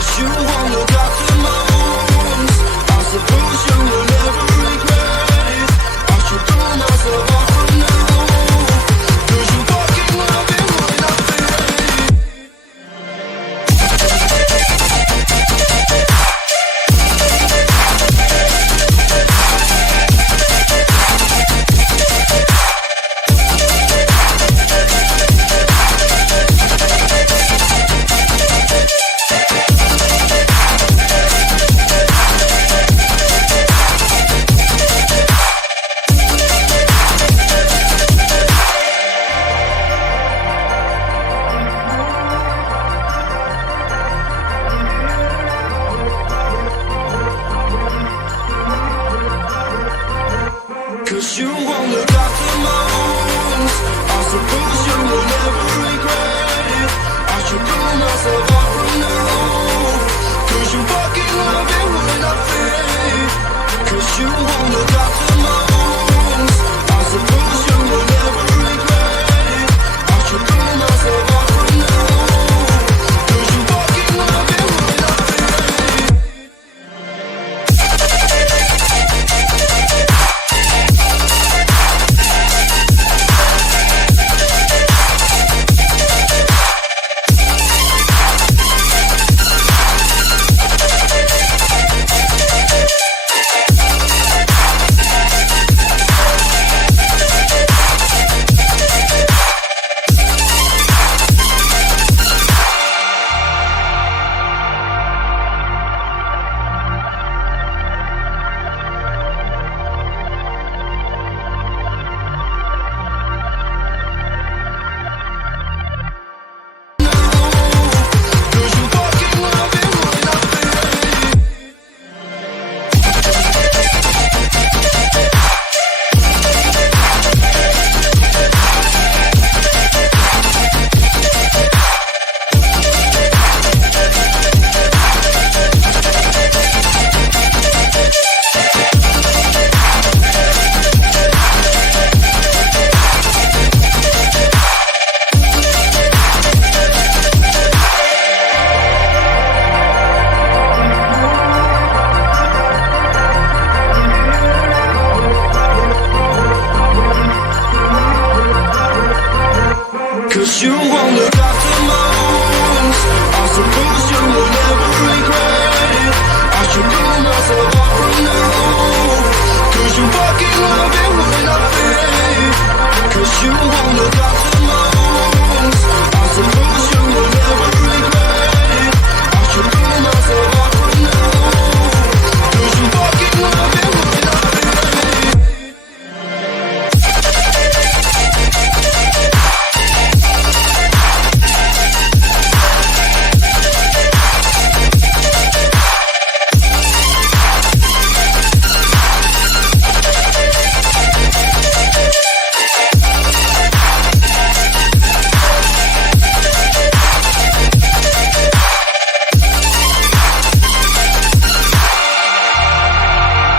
'Cause you won't look after my wounds. I suppose you will never regret it. I should throw myself off from the roof. 'Cause you fucking love it when I feel it. Cause you won't look after my wounds. I suppose you will never regret it. I should throw myself off from the roof. 'Cause you fucking love it when I feel it. 'Cause you won't look after my